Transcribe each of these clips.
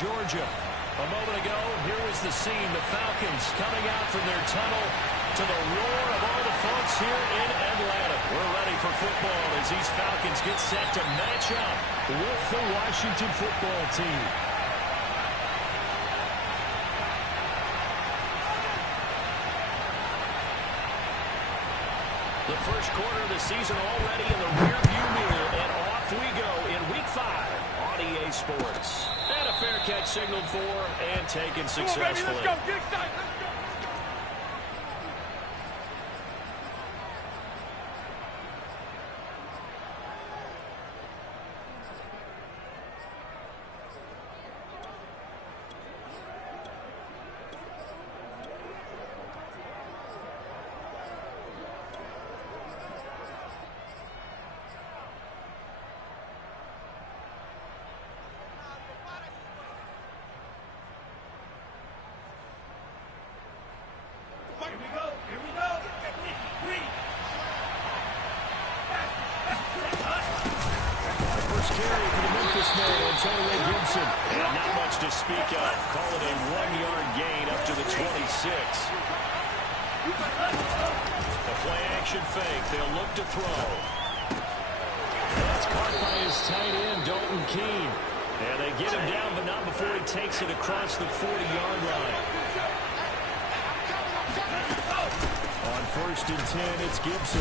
Georgia. A moment ago, here was the scene. The Falcons coming out from their tunnel to the roar of all the folks here in Atlanta. We're ready for football as these Falcons get set to match up with the Washington football team. The first quarter of the season already in the rearview mirror, and off we go in Week 5 on EA Sports. And a fair catch signaled for and taken successfully. Come on, baby, let's go. Get excited. Let's go. Takes it across the 40-yard line. On 1st and 10, it's Gibson.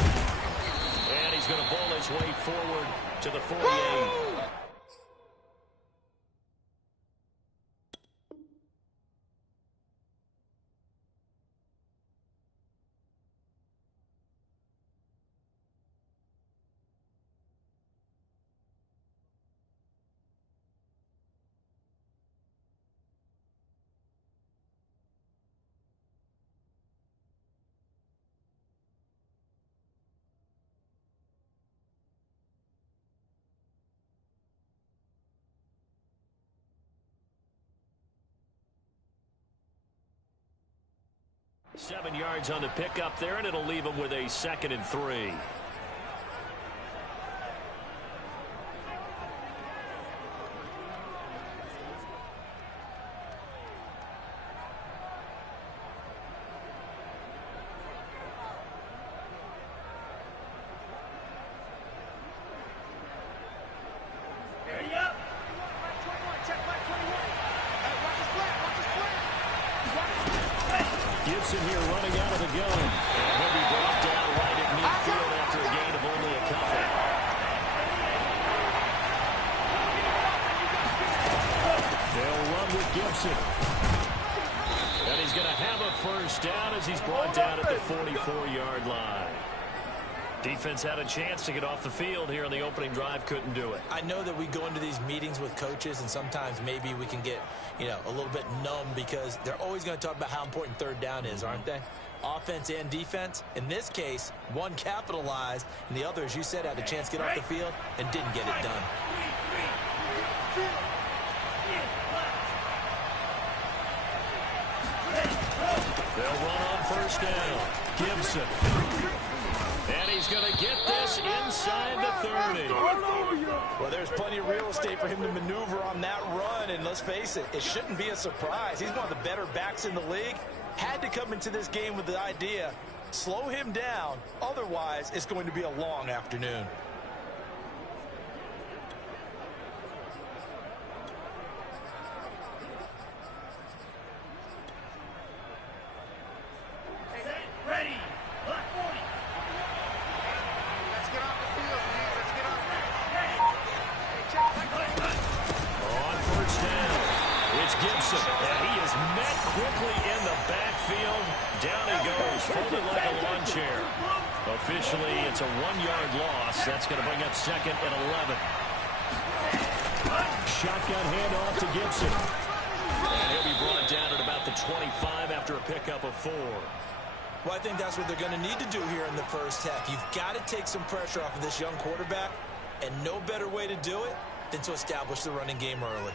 And he's going to bowl his way forward to the 48. Seven yards on the pickup there, and it'll leave him with a 2nd and 3. Gibson here running out of the gun. And he'll be brought down right at midfield after a gain of only a couple. They'll run with Gibson. And he's going to have a first down as he's brought down at the 44-yard line. Defense had a chance to get off the field here in the opening drive, couldn't do it. I know that we go into these meetings with coaches, and sometimes maybe we can get, a little bit numb because they're always going to talk about how important 3rd down is, aren't they? Offense and defense. In this case, one capitalized, and the other, as you said, had a chance to get off the field and didn't get it done. They'll run on 1st down. Gibson. And he's going to get this inside the 30. Well, there's plenty of real estate for him to maneuver on that run, and let's face it, it shouldn't be a surprise. He's one of the better backs in the league. Had to come into this game with the idea, slow him down, otherwise it's going to be a long afternoon. Officially, it's a 1-yard loss. That's going to bring up 2nd and 11. Shotgun handoff to Gibson. And he'll be brought down at about the 25 after a pickup of 4. Well, I think that's what they're going to need to do here in the first half. You've got to take some pressure off of this young quarterback, and no better way to do it than to establish the running game early.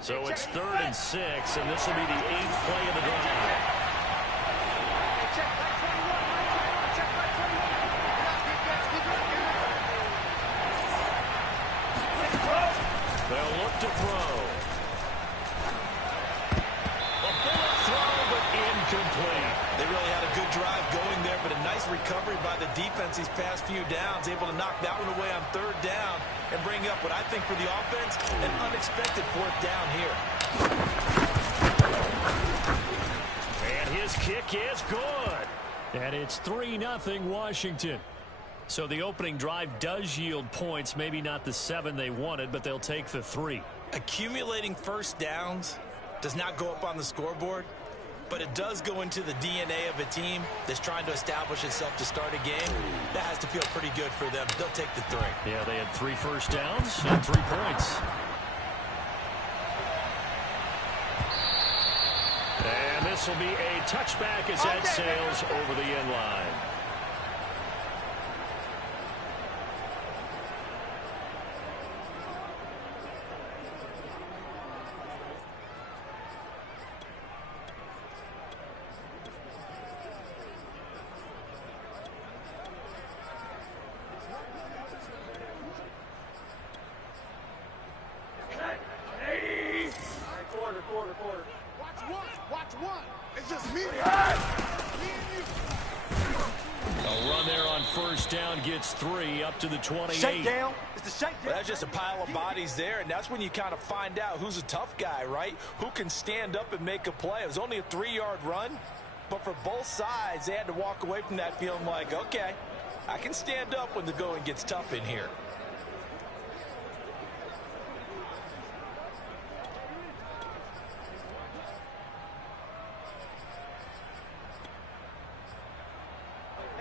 So it's 3rd and 6, and this will be the 8th play of the drive. to throw. A bullet throw, but incomplete. They really had a good drive going there, but a nice recovery by the defense these past few downs, able to knock that one away on third down and bring up what I think for the offense, an unexpected fourth down here. And his kick is good. And it's 3-0 Washington. So the opening drive does yield points, maybe not the 7 they wanted, but they'll take the 3. Accumulating first downs does not go up on the scoreboard, but it does go into the DNA of a team that's trying to establish itself to start a game. That has to feel pretty good for them. They'll take the 3. Yeah, they had 3 first downs and 3 points. And this will be a touchback as that sails over the end line. Watch one. It's just me. A run there on first down gets 3 up to the 28. Shakedown. It's the shakedown. Well, that's just a pile of bodies there, and that's when you kind of find out who's a tough guy, right? Who can stand up and make a play. It was only a 3-yard run, but for both sides, they had to walk away from that feeling like, okay, I can stand up when the going gets tough in here.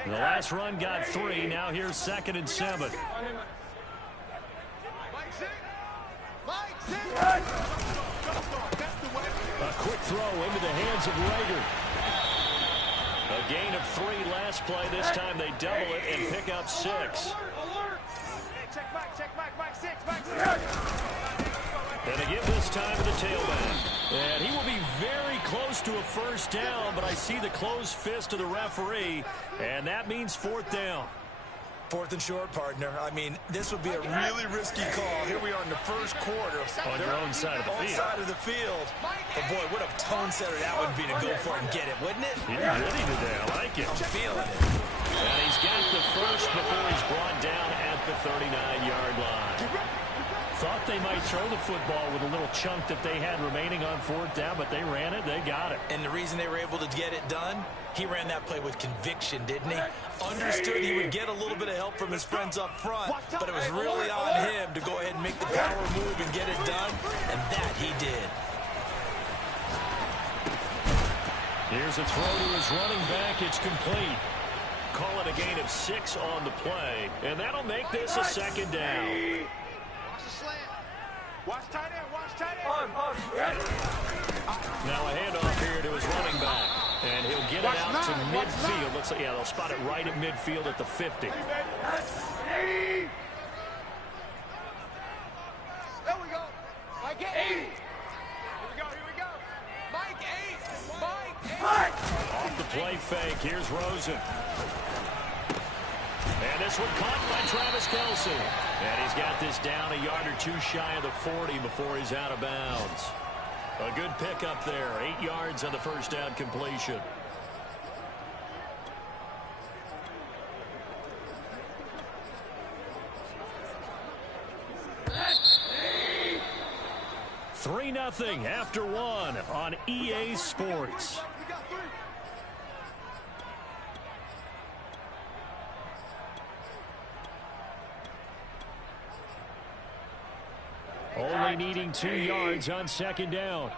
The last run got 3. Now here's 2nd and 7. A quick throw into the hands of Rager. A gain of 3 last play. This time they double it and pick up 6. And they give this time to the tailback. And he will be very close to a first down, but I see the closed fist of the referee, and that means 4th down. 4th and short, partner. I mean, this would be a really risky call. Here we are in the first quarter. On your own side of the field. Side of the field. But, boy, what a tone setter that would be to go for it and get it, wouldn't it? You're ready today. I like it. I'm feeling it. And he's got the first before he's brought down at the 39-yard line. Thought they might throw the football with a little chunk that they had remaining on 4th down, but they ran it. They got it. And the reason they were able to get it done, he ran that play with conviction, didn't he? Understood he would get a little bit of help from his friends up front, but it was really on him to go ahead and make the power move and get it done, and that he did. Here's a throw to his running back. It's complete. Call it a gain of 6 on the play, and that'll make this a 2nd down. Watch tight end. Watch tight end. Now a handoff here to his running back, and he'll get it out to midfield. Looks like, yeah, they'll spot it right at midfield at the 50. There we go. Mike 8. Here we go. Mike 8. Off the play fake. Here's Rosen. And this one caught by Travis Kelce. And he's got this down a yard or 2 shy of the 40 before he's out of bounds. A good pickup there. 8 yards on the first down completion. Three 3-0 after 1 on EA Sports. Only needing 2 yards on 2nd down.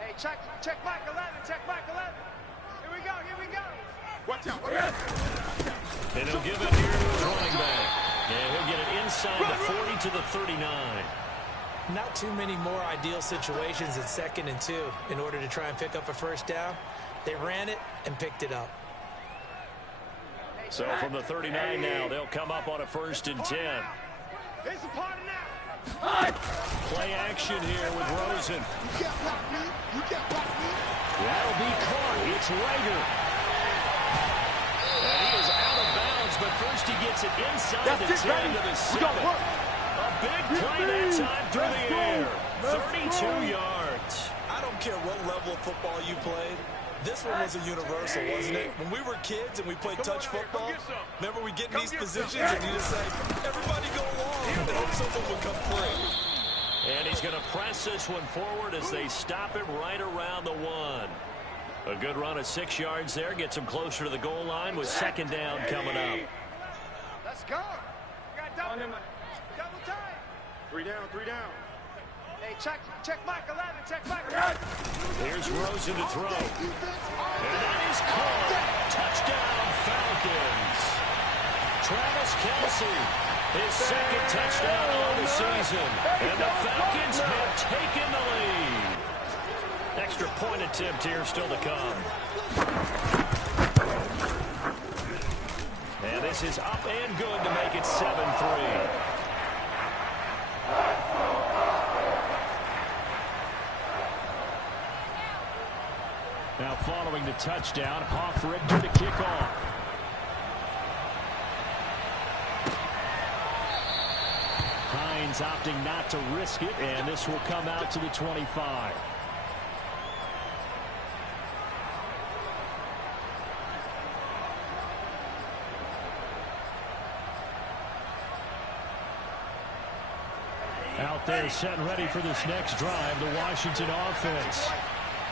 Hey, check Mike 11. Check Mike 11. Here we go. Watch out. And he'll give it here to his running back. And he'll get it inside the 40 to the 39. Not too many more ideal situations in 2nd and 2 in order to try and pick up a first down. They ran it and picked it up. So from the 39 now, they'll come up on a 1st and 10. It's a party now. Play action here with Rosen. You can't block me. That'll be caught. It's Rager. And he is out of bounds, but first he gets it inside the 10 to the 7. A big play that time through the air. 32 yards. I don't care what level of football you played. This one was a universal, wasn't it? When we were kids and we played touch football, remember we get in these positions and you just say, everybody go along and hope someone would come free. And he's going to press this one forward as they stop it right around the 1. A good run of 6 yards there. Gets him closer to the goal line with second down coming up. Let's go. Got double time. 3 down, 3 down. Hey, check Mike 11, check Mike 11. Here's Rosen to throw. And that is caught. Touchdown, Falcons. Travis Kelce, his second touchdown on the season. And the Falcons have taken the lead. Extra point attempt here still to come. And this is up and good to make it 7-3. Now following the touchdown, Hoff-Richter to kick off. Hines opting not to risk it, and this will come out to the 25. Out there set and ready for this next drive, the Washington offense.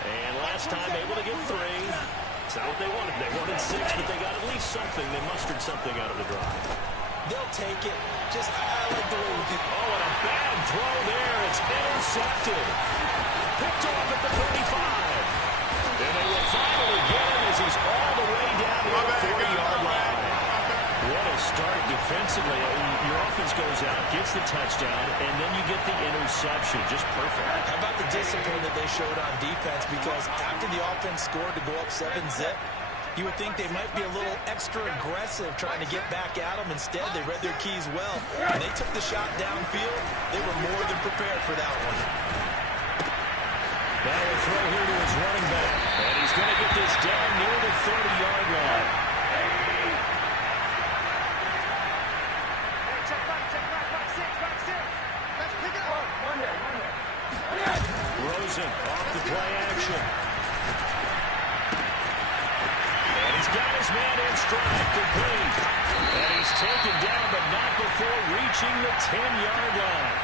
And last time able to get 3. It's not what they wanted. They wanted 6, but they got at least something. They mustered something out of the drive. They'll take it. Just, I like the way we do. Oh, and a bad throw there. It's intercepted. Picked off at the 35. And they will finally get him as he's all the way down to the 40-yard line. What a start defensively. Your offense goes out, gets the touchdown, and then you get the interception. Just perfect. How about the discipline that they showed on defense? Because after the offense scored to go up 7-zip, you would think they might be a little extra aggressive trying to get back at them. Instead, they read their keys well. And they took the shot downfield. They were more than prepared for that one. Now a throw here to his running back. And he's going to get this down near the 30-yard line. Rosen off the play action. And he's got his man in stride, complete. And he's taken down, but not before reaching the 10-yard line.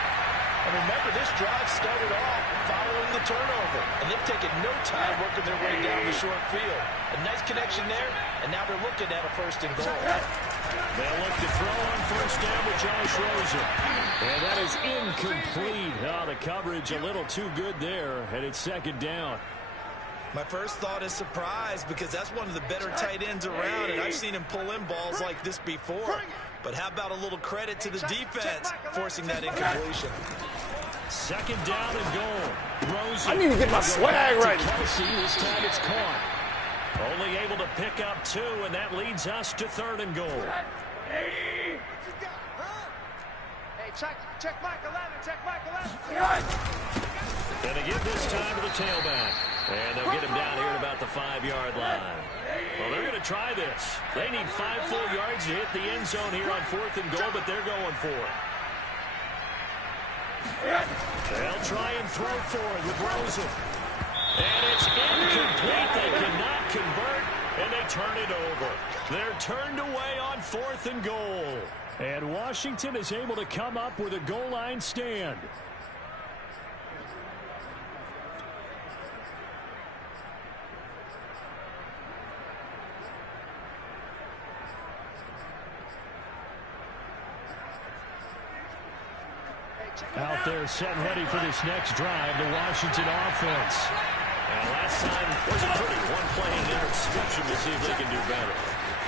And remember, this drive started off following the turnover. And they've taken no time working their way down the short field. A nice connection there, and now they're looking at a 1st and goal. They'll look to throw on 1st down with Josh Rosen. And that is incomplete. Oh, the coverage a little too good there, and it's 2nd down. My first thought is surprise, because that's one of the better tight ends around, and I've seen him pull in balls like this before. But how about a little credit to the defense forcing that incompletion? 2nd down and goal. Rosen. I need to get my swag right. Kelce, this time it's caught. Only able to pick up 2, and that leads us to 3rd and goal. Hey, check Mike 11, check Mike 11. And they give this time to the tailback. And they'll get him down here at about the 5-yard line. Well, they're going to try this. They need 5 full yards to hit the end zone here on 4th and goal, but they're going for it. They'll try and throw for it with Rosen. And it's incomplete. They cannot convert, and they turn it over. They're turned away on 4th and goal. And Washington is able to come up with a goal line stand. Out there set and ready for this next drive, the Washington offense. And last time was a pretty one-play interception. We'll see if they can do better.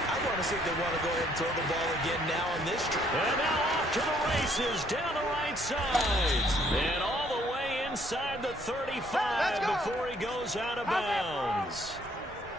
I want to see if they want to go ahead and throw the ball again now on this drive. And now off to the races, down the right side. And all the way inside the 35 before he goes out of bounds.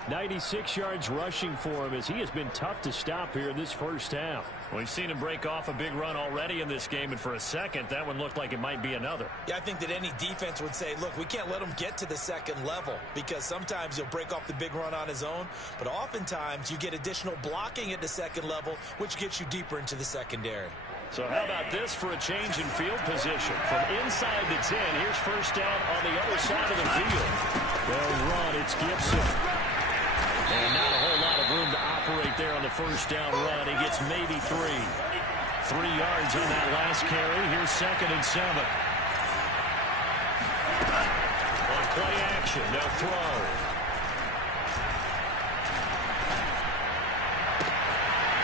96 yards rushing for him as he has been tough to stop here in this first half. We've seen him break off a big run already in this game, and for a second, that one looked like it might be another. Yeah, I think that any defense would say, look, we can't let him get to the 2nd level, because sometimes he'll break off the big run on his own, but oftentimes you get additional blocking at the 2nd level, which gets you deeper into the secondary. So how about this for a change in field position? From inside the 10, here's first down on the other side of the field. They'll run. It's Gibson. And not a whole lot of room to operate there on the first down run. He gets maybe 3. 3 yards on that last carry. Here's 2nd and 7. On play action, they'll throw.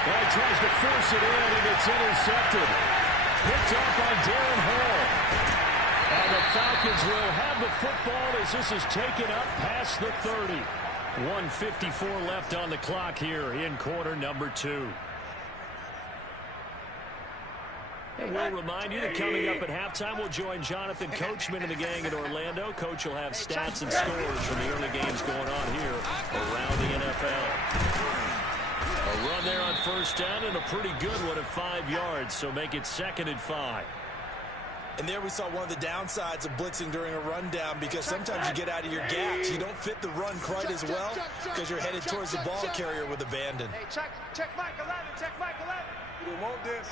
Well, he tries to force it in, and it's intercepted. Picked up by Darren Hall. And the Falcons will have the football as this is taken up past the 30. 1:54 left on the clock here in quarter number 2. And we'll remind you that coming up at halftime, we'll join Jonathan Coachman and the gang in Orlando. Coach will have stats and scores from the early games going on here around the NFL. A run there on first down and a pretty good one at 5 yards, so make it 2nd and 5. And there we saw one of the downsides of blitzing during a rundown, because sometimes you get out of your gaps. You don't fit the run quite as well because you're headed towards the ball carrier with abandon. Hey, check Mike 11, check Mike 11. We want this.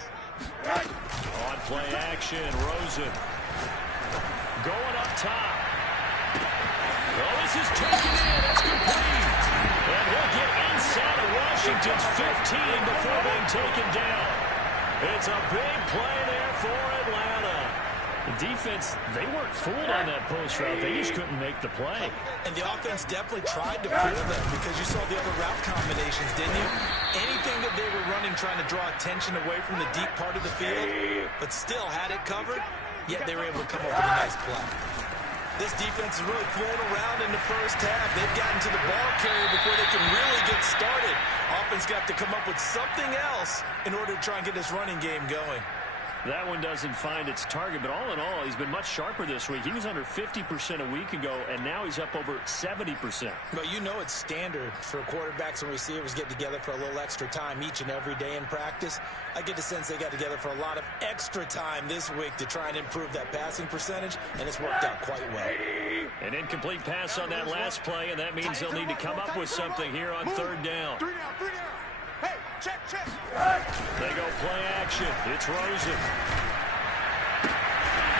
On play action, Rosen. Going up top. Oh, this is taken in. It's complete. And he'll get inside of Washington's 15 before being taken down. It's a big play there for Atlanta. The defense, they weren't fooled on that post route. They just couldn't make the play. And the offense definitely tried to fool them, because you saw the other route combinations, didn't you? Anything that they were running, trying to draw attention away from the deep part of the field, but still had it covered, yet they were able to come up with a nice play. This defense is really thrown around in the first half. They've gotten to the ball carrier before they can really get started. Offense got to come up with something else in order to try and get this running game going. That one doesn't find its target, but all in all, he's been much sharper this week. He was under 50% a week ago, and now he's up over 70%. But you know it's standard for quarterbacks and receivers get together for a little extra time each and every day in practice. I get the sense they got together for a lot of extra time this week to try and improve that passing percentage, and it's worked out quite well. An incomplete pass on that last play, and that means they'll need to come up with something here on 3rd down. 3 down, 3 down. Hey, check. They go play action. It's Rosen.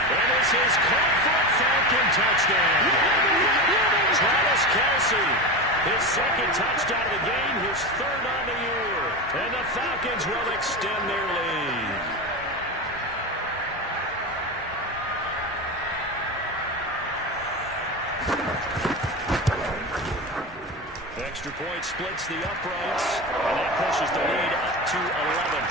And this is caught for a Falcon touchdown. Travis Kelce, his 2nd touchdown of the game, his 3rd on the year. And the Falcons will extend their lead. Extra point splits the uprights, and that pushes the lead up to 11.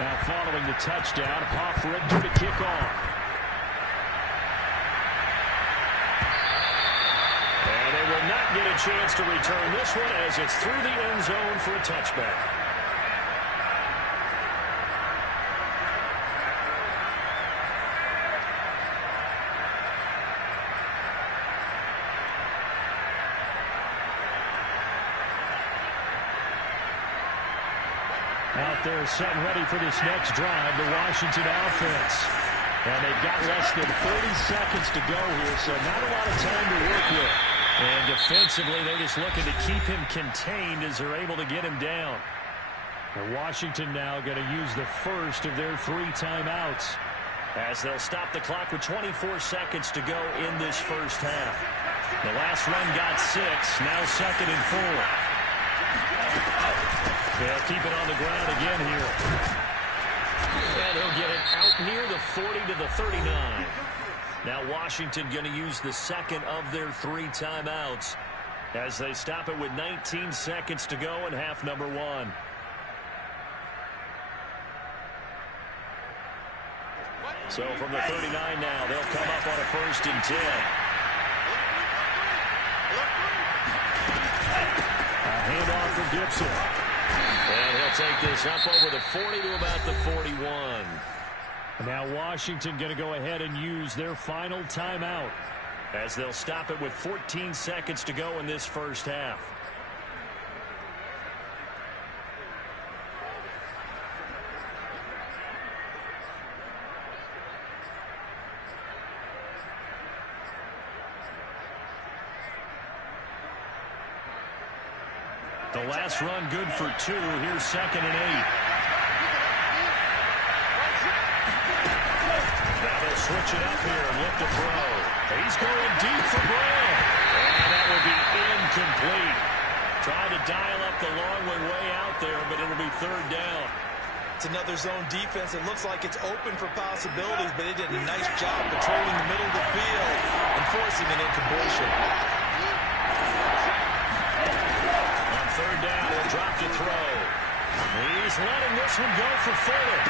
Now following the touchdown, Hoff-Richter to kick off. And they will not get a chance to return this one as it's through the end zone for a touchback. Out there setting ready for this next drive, the Washington offense. And they've got less than 30 seconds to go here, so not a lot of time to work with. And defensively, they're just looking to keep him contained as they're able to get him down. And Washington now going to use the first of their 3 timeouts, as they'll stop the clock with 24 seconds to go in this first half. The last run got 6, now 2nd and 4. They'll keep it on the ground again here. And he'll get it out near the 40 to the 39. Now Washington going to use the 2nd of their 3 timeouts as they stop it with 19 seconds to go in half number 1. So from the 39 now, they'll come up on a 1st and 10. A handoff for Gibson. And he'll take this up over the 40 to about the 41. Now Washington going to go ahead and use their final timeout as they'll stop it with 14 seconds to go in this first half. The last run good for 2. Here's 2nd and 8. Now they'll switch it up here and look to throw. He's going deep for Brown. And that will be incomplete. Trying to dial up the long way out there, but it'll be 3rd down. It's another zone defense. It looks like it's open for possibilities, but they did a nice job patrolling the middle of the field and forcing an incompletion. On 3rd down, he'll drop to throw. He's letting this one go for Fuller.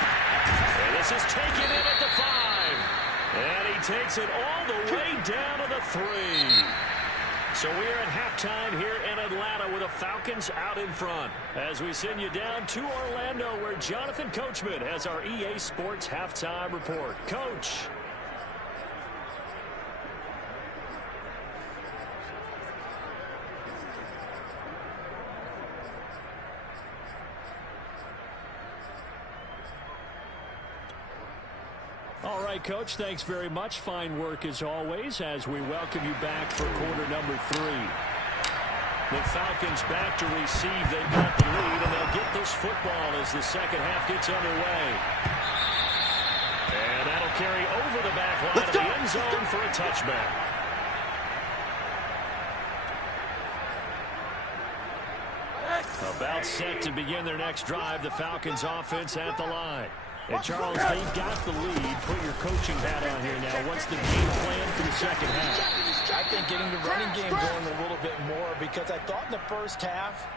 And this is taken in at the 5. And he takes it all the way down to the 3. So we're at halftime here in Atlanta with the Falcons out in front. As we send you down to Orlando, where Jonathan Coachman has our EA Sports halftime report. Coach. All right, Coach, thanks very much. Fine work as always as we welcome you back for quarter number 3. The Falcons back to receive. They've got the lead, and they'll get this football as the second half gets underway. And that'll carry over the back line of the end zone for a touchback. About set to begin their next drive, the Falcons offense at the line. And, Charles, they've got the lead. Put your coaching hat on here now. What's the game plan for the second half? I think getting the running game going a little bit more, because I thought in the first half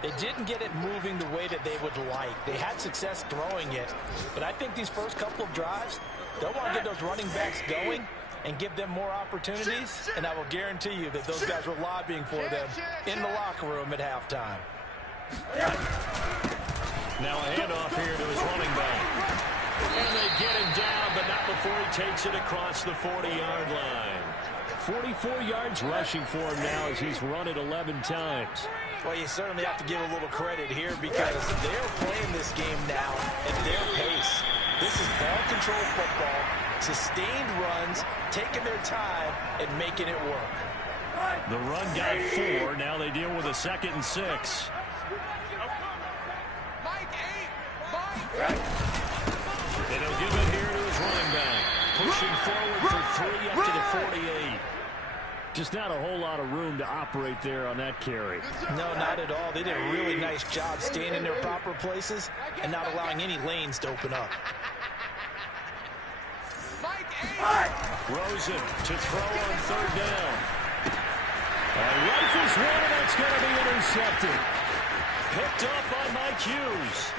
they didn't get it moving the way that they would like. They had success throwing it. But I think these first couple of drives, they'll want to get those running backs going and give them more opportunities. And I will guarantee you that those guys were lobbying for them in the locker room at halftime. Now a handoff here to his running back. And they get him down, but not before he takes it across the 40-yard line. 44 yards rushing for him now as he's run it 11 times. Well, you certainly have to give a little credit here because they're playing this game now at their pace. This is ball control football, sustained runs, taking their time and making it work. The run got 4. Now they deal with a 2nd and 6. And he'll give it here to his running back. Pushing forward for 3 up to the 48. Just not a whole lot of room to operate there on that carry. No, not at all. They did a really nice job staying in their proper places and not allowing any lanes to open up. Rosen to throw on 3rd down. Rifles one, and that's going to be intercepted. Picked up by Mike Hughes.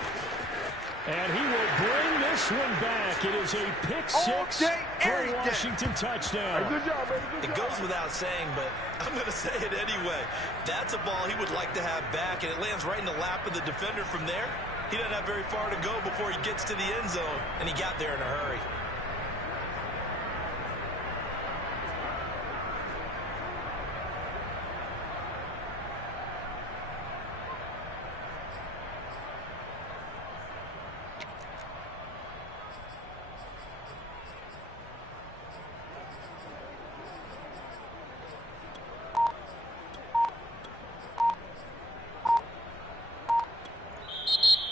And he will bring this one back. It is a pick 6 for a Washington touchdown. Good job, baby. It goes without saying, but I'm going to say it anyway. That's a ball he would like to have back, and it lands right in the lap of the defender from there. He doesn't have very far to go before he gets to the end zone, and he got there in a hurry.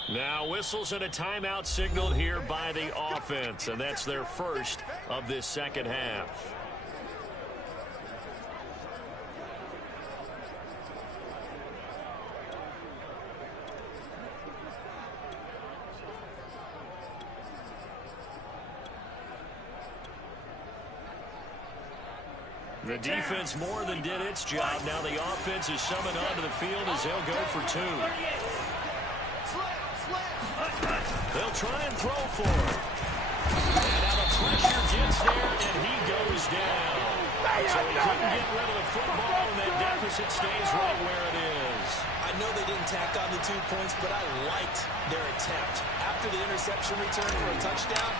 Now whistles and a timeout signaled here by the offense, and that's their first of this second half. The defense more than did its job. Now the offense is summoned onto the field as they'll go for 2. They'll try and throw for it. And now the pressure gets there, and he goes down. So he couldn't get rid of the football, and that deficit stays right where it is. I know they didn't tack on the 2 points, but I liked their attempt. After the interception return for a touchdown,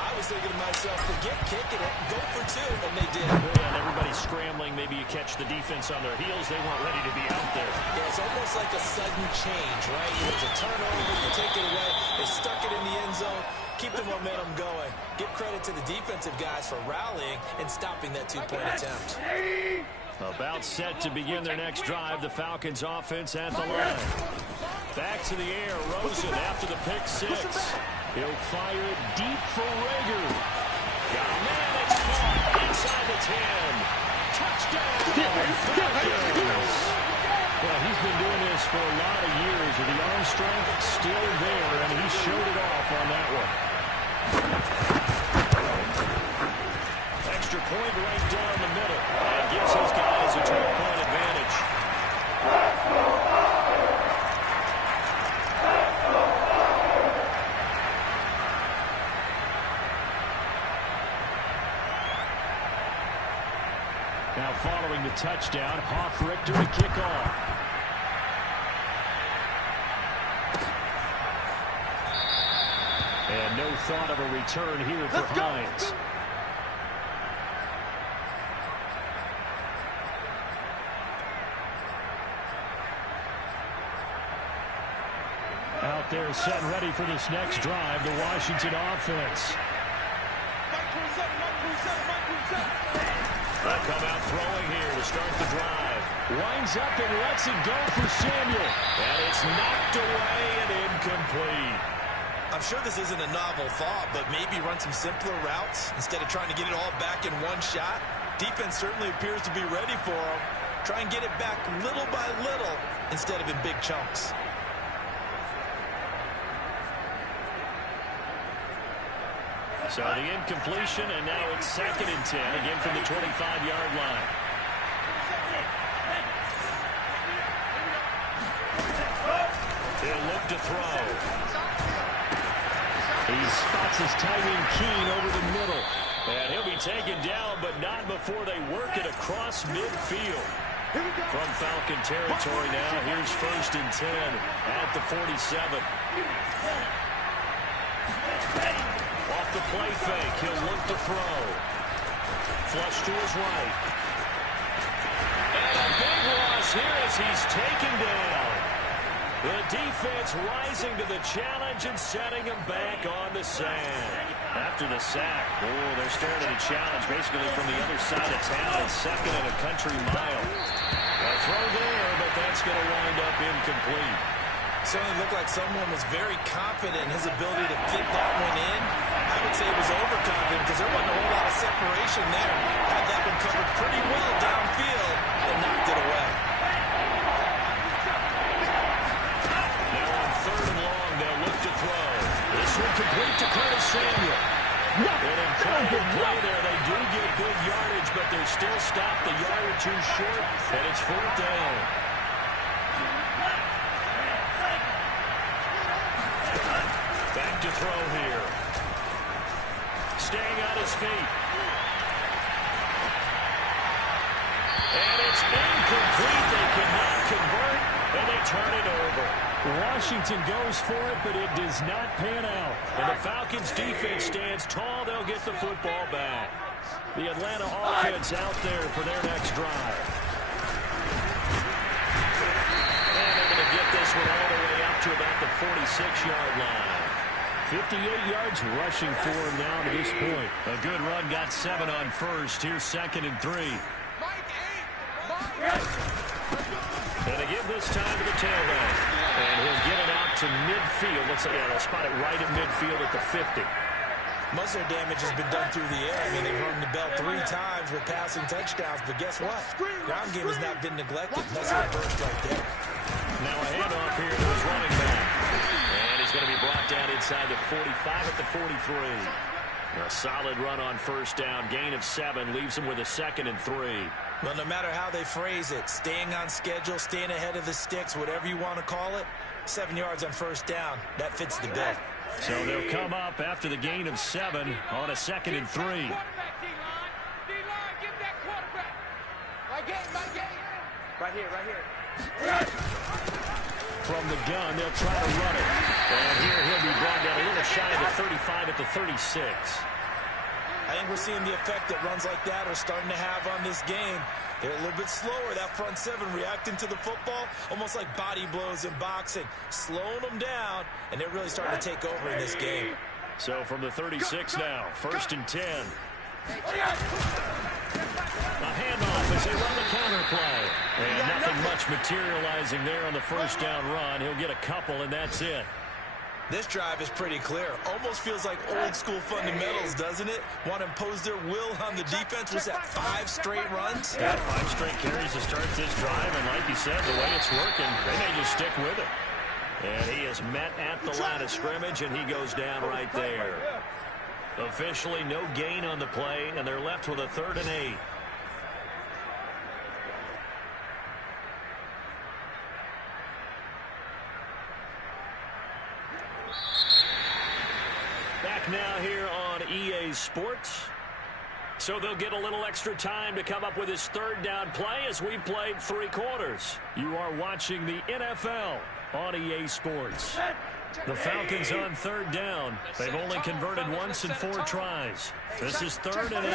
I was thinking to myself, forget kicking it, go for 2, and they did. And everybody's scrambling. Maybe you catch the defense on their heels. They weren't ready to be out there. Yeah, it's almost like a sudden change, right? There's a turnover, you take it away, they stuck it in the end zone, keep the momentum going. Give credit to the defensive guys for rallying and stopping that 2-point attempt. About set to begin their next drive. The Falcons offense at the line. Back to the air. Rosen after the pick six. He'll fire it deep for Rager. Got a man that's caught inside the 10. Touchdown. Falcons. Well, he's been doing this for a lot of years with the arm strength still there, and he showed it off on that one. Extra point right down the middle. And gives his guys a 12-point advantage. Now following the touchdown, Hoff-Richter to kick off. And no thought of a return here for Hines. Out there set and ready for this next drive, the Washington offense. They'll come out throwing here to start the drive. Winds up and lets it go for Samuel. And it's knocked away and incomplete. I'm sure this isn't a novel thought, but maybe run some simpler routes instead of trying to get it all back in one shot. Defense certainly appears to be ready for him. Try and get it back little by little instead of in big chunks. So the incompletion, and now it's 2nd and 10, again from the 25-yard line. He'll look to throw. He spots his tight end Keene over the middle. And he'll be taken down, but not before they work it across midfield. From Falcon territory now, here's 1st and 10 at the 47. Off the play fake, he'll look to throw. Flush to his right. And a big loss here as he's taken down. The defense rising to the challenge and setting him back on the sand. After the sack, they're staring at a challenge basically from the other side of town. It's 2nd and a country mile. A throw there, but that's going to wind up incomplete. Certainly looked like someone was very confident in his ability to fit that one in. I would say he was overconfident because there wasn't a whole lot of separation there. Had that one covered pretty well downfield and knocked it away. Now on 3rd and long, they'll look to throw. This one complete to Curtis Samuel. An incredible play there. They do get good yardage, but they're still stopped a yard or two short, and it's 4th down. Back to throw here. Staying on his feet. And it's incomplete. They cannot convert, and they turn it over. Washington goes for it, but it does not pan out. And the Falcons' defense stands tall. They'll get the football back. The Atlanta offense out there for their next drive. And they're going to get this one all the way up to about the 46-yard line. 58 yards rushing for him now to this point. A good run, got 7 on 1st. Here's 2nd and 3. And they give this time to the tailback. And he'll get it out to midfield. Looks like they'll spot it right at midfield at the 50. Most of their damage has been done through the air. I mean, they've rung the bell 3 times with passing touchdowns. But guess what? Ground game has not been neglected. That's the first right there. Now a handoff here to his running back. And he's going to be brought down inside the 45 at the 43. A solid run on 1st down. Gain of 7 leaves him with a 2nd and 3. Well, no matter how they phrase it, staying on schedule, staying ahead of the sticks, whatever you want to call it, 7 yards on 1st down, that fits the bill. So they'll come up after the gain of 7 on a 2nd and 3. Right here. From the gun, they'll try to run it. And here he'll be brought down a little shy of the 35 at the 36. I think we're seeing the effect that runs like that are starting to have on this game. They're a little bit slower, that front 7 reacting to the football, almost like body blows in boxing, slowing them down, and they're really starting to take over in this game. So from the 36 now, 1st and 10. A handoff as they run the counter play. And nothing much materializing there on the first down run. He'll get a couple, and that's it. This drive is pretty clear. Almost feels like old school fundamentals, doesn't it? Want to impose their will on the defense. Was that 5 straight runs? Yeah, 5 straight carries to start this drive. And like you said, the way it's working, they may just stick with it. And he is met at the line of scrimmage, and he goes down right there. Officially no gain on the play, and they're left with a 3rd and 8. Back now here on EA Sports. So they'll get a little extra time to come up with his 3rd down play as we've played 3 quarters. You are watching the NFL on EA Sports. The Falcons on 3rd down. They've only converted once in 4 tries. This is 3rd and 8.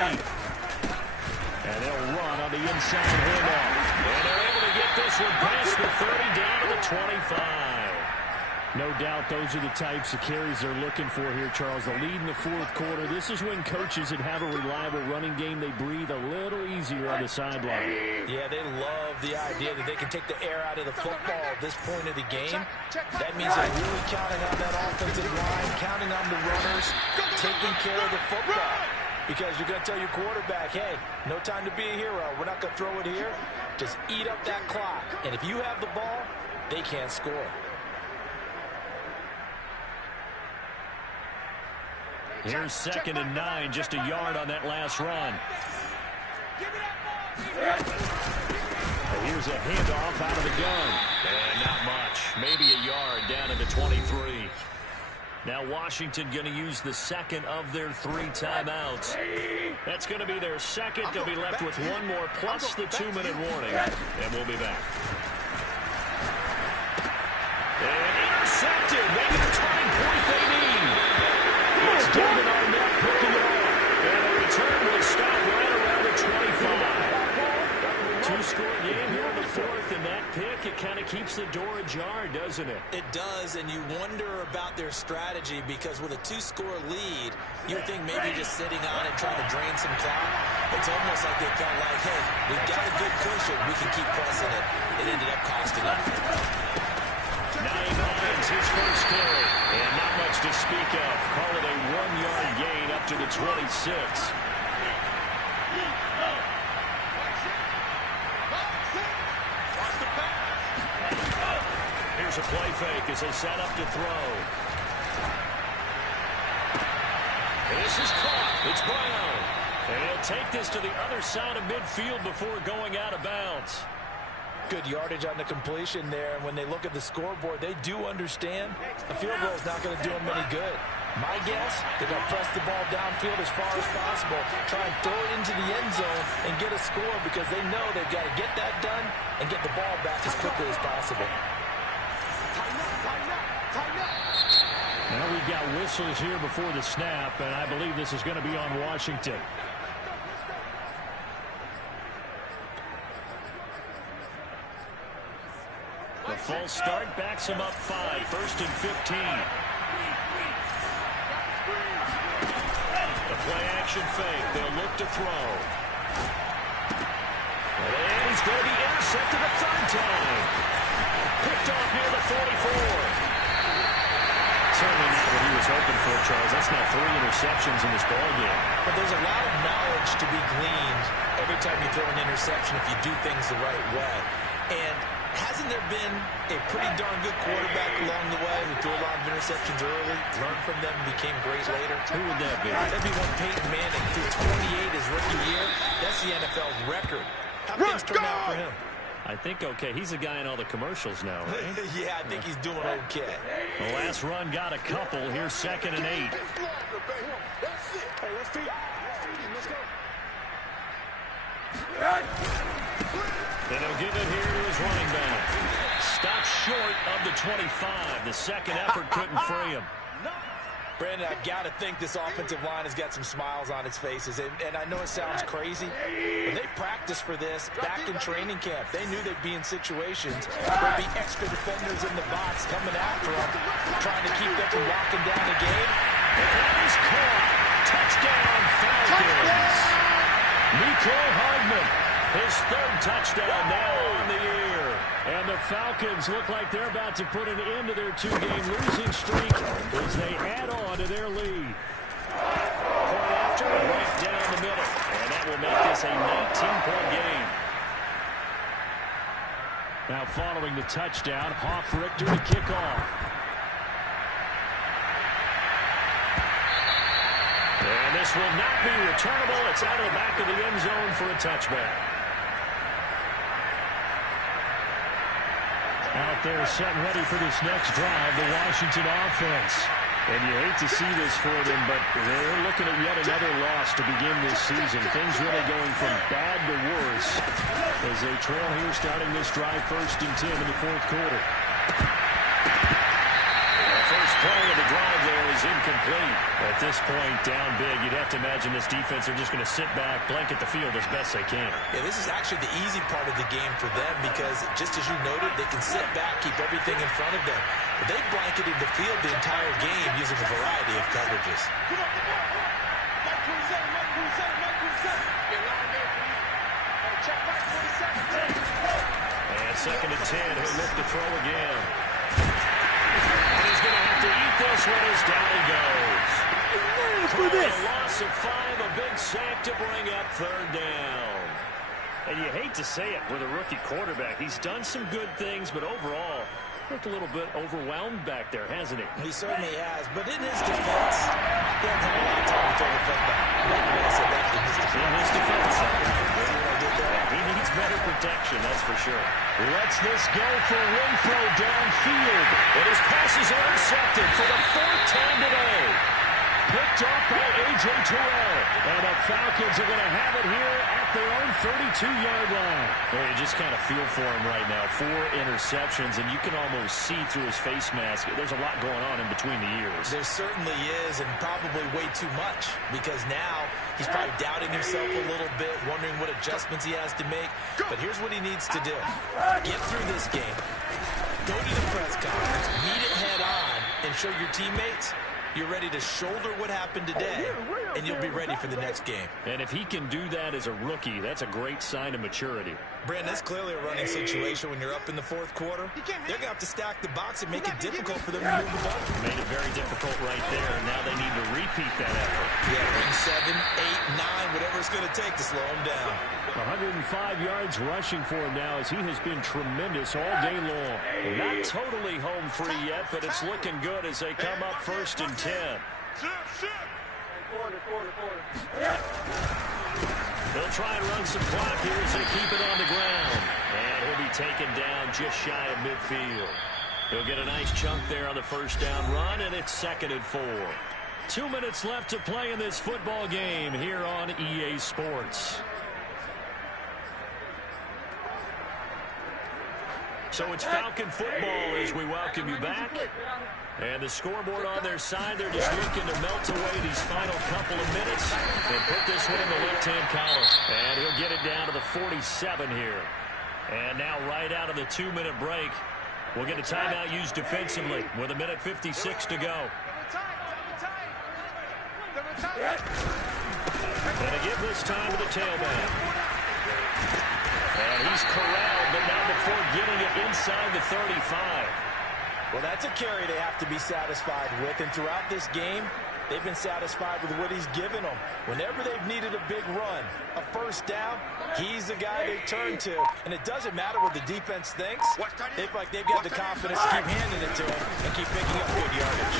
And they'll run on the inside handoff. And they're able to get this one past the 30 down to the 25. No doubt those are the types of carries they're looking for here, Charles. The lead in the 4th quarter. This is when coaches that have a reliable running game, they breathe a little easier on the sideline. Yeah, they love the idea that they can take the air out of the football at this point of the game. That means they're really counting on that offensive line, counting on the runners, taking care of the football. Because you're going to tell your quarterback, hey, no time to be a hero. We're not going to throw it here. Just eat up that clock. And if you have the ball, they can't score. Here's 2nd and 9, just a yard on that last run. Here's a handoff out of the gun. And not much. Maybe a yard down to the 23. Now Washington going to use the 2nd of their 3 timeouts. That's going to be their 2nd. They'll be left with 1 more plus the 2-minute warning. And we'll be back. And intercepted. Maybe the turning point they need. It's David Arnett picking it up. And the return will stop right around the 25. 2-score game here in the 4th, and that pick, it kind of keeps the door ajar, doesn't it? It does, and you wonder about their strategy because with a 2-score lead, you would think maybe just sitting on it, trying to drain some clock. It's almost like they felt like, hey, we've got a good cushion. We can keep pressing it. It ended up costing them. 9-9's his first carry, and not much to speak of. Call it a 1-yard gain up to the 26. Here's a play fake as they set up to throw. This is caught. It's Brown. And he'll take this to the other side of midfield before going out of bounds. Good yardage on the completion there. And when they look at the scoreboard, they do understand a field goal is not going to do them any good. My guess, they're going to press the ball downfield as far as possible, try and throw it into the end zone and get a score because they know they've got to get that done and get the ball back as quickly as possible. Now we've got whistles here before the snap, and I believe this is going to be on Washington. The false start backs him up 5, 1st and 15. The play-action fake. They'll look to throw. And he's going to be intercepted a 3rd time. Picked off near the 44. Certainly not what he was hoping for, Charles. That's now 3 interceptions in this ballgame. But there's a lot of knowledge to be gleaned every time you throw an interception if you do things the right way. And hasn't there been a pretty darn good quarterback along the way who threw a lot of interceptions early, learned from them, became great later? Who would that be? That'd be one Peyton Manning threw 28 his rookie year. That's the NFL record. How things turn out for him? I think okay. He's a guy in all the commercials now, right? Yeah, I think he's doing okay. The last run got a couple. Here's 2nd and 8. And he'll give it here to his running back. Stopped short of the 25. The second effort couldn't free him. Brandon, I've got to think this offensive line has got some smiles on its faces. And I know it sounds crazy, but they practiced for this back in training camp. They knew they'd be in situations where there'd be extra defenders in the box coming after them, trying to keep them from locking down the game. And that is caught. Touchdown, Falcons. Nico His third touchdown now on the year. And the Falcons look like they're about to put an end to their two-game losing streak as they add on to their lead. Point after, right down the middle. And that will make this a 19-point game. Now following the touchdown, Richter to kick off. And this will not be returnable. It's out of the back of the end zone for a touchback. Out there setting ready for this next drive, the Washington offense. And you hate to see this for them, but they're looking at yet another loss to begin this season. Things really going from bad to worse as they trail here starting this drive 1st and 10 in the 4th quarter. First play of the drive there is incomplete. At this point, down big, you'd have to imagine this defense are just going to sit back, blanket the field as best they can. Yeah, this is actually the easy part of the game for them because, just as you noted, they can sit back, keep everything in front of them. But they blanketed the field the entire game using a variety of coverages. And 2nd and 10, he'll look to throw again. He's going to have to eat this one as down he goes. A loss of 5, a big sack to bring up 3rd down. And you hate to say it with a rookie quarterback. He's done some good things, but overall, looked a little bit overwhelmed back there, hasn't he? He certainly has, but in his defense, he hasn't had a lot of time to throw the football. In his defense. He needs better protection, that's for sure. Lets this go for Renfro downfield. And his pass is intercepted for the 4th time today. Picked up by A.J. Terrell. And the Falcons are going to have it here at their own 32-yard line. Well, you just kind of feel for him right now. 4 interceptions, and you can almost see through his face mask. There's a lot going on in between the ears. There certainly is, and probably way too much, because now he's probably doubting himself a little bit, wondering what adjustments he has to make. But here's what he needs to do. Get through this game. Go to the press conference, meet it head on, and show your teammates you're ready to shoulder what happened today, and you'll be ready for the next game. And if he can do that as a rookie, that's a great sign of maturity. Brandon, that's clearly a running situation when you're up in the 4th quarter. They're going to have to stack the box and make it difficult for them to move the ball. Made it very difficult right there, and now they need to repeat that effort. Yeah, bring 7, 8, 9, whatever it's going to take to slow him down. 105 yards rushing for him now as he has been tremendous all day long. Not totally home free yet, but it's looking good as they come up 1st and 10. They'll try and run some clock here as they keep it on the ground. And he'll be taken down just shy of midfield. He'll get a nice chunk there on the 1st down run, and it's 2nd and 4. 2 minutes left to play in this football game here on EA Sports. So it's Falcon football as we welcome you back. And the scoreboard on their side, they're just looking to melt away these final couple of minutes and put this one in the left-hand column. And he'll get it down to the 47 here. And now right out of the 2-minute break, we'll get a timeout used defensively with 1:56 to go. And to give this time to the tailback. And he's corralled, but now before getting it inside the 35. Well, that's a carry they have to be satisfied with, and throughout this game, they've been satisfied with what he's given them. Whenever they've needed a big run, a 1st down, he's the guy they turn to. And it doesn't matter what the defense thinks. They feel like they've got the confidence to keep handing it to him and keep picking up good yardage.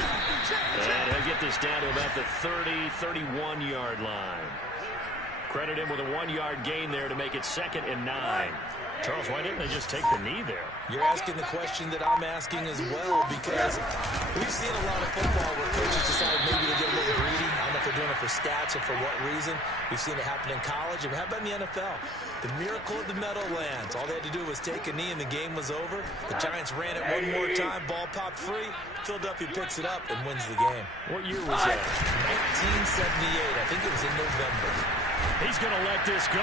And he'll get this down to about the 30, 31-yard line. Credit him with a 1-yard gain there to make it 2nd and 9. Charles, why didn't they just take the knee there? You're asking the question that I'm asking as well, because we've seen a lot of football where coaches decide maybe to get a little greedy. I don't know if they're doing it for stats or for what reason. We've seen it happen in college. And how about in the NFL? The miracle of the Meadowlands. All they had to do was take a knee and the game was over. The Giants ran it one more time. Ball popped free. Philadelphia picks it up and wins the game. What year was that? 1978. I think it was in November. He's going to let this go.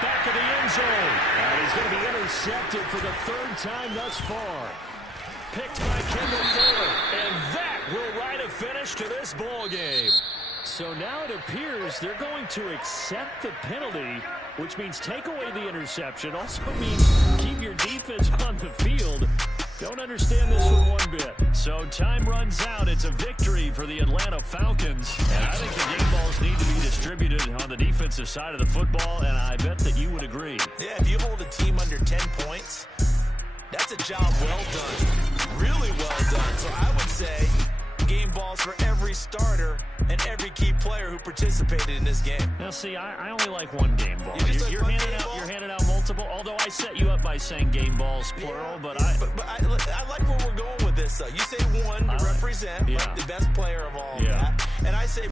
Back of the end zone. And he's going to be intercepted for the 3rd time thus far. Picked by Kendall Fuller. And that will write a finish to this ball game. So now it appears they're going to accept the penalty which means take away the interception. Also means keep your defense on the field. Don't understand this one one bit. So time runs out. It's a victory for the Atlanta Falcons. And I think the game balls need to be distributed on the defensive side of the football, and I bet that you would agree. Yeah, if you hold a team under 10 points, that's a job well done. Really well done. So I would say game balls for every starter and every key player who participated in this game. Now, see, I only like one game ball. You're handing out multiple, although I set you up by saying game balls, plural, yeah, but I like where we're going with this, though. You say one to represent like the best player of all of that, and I say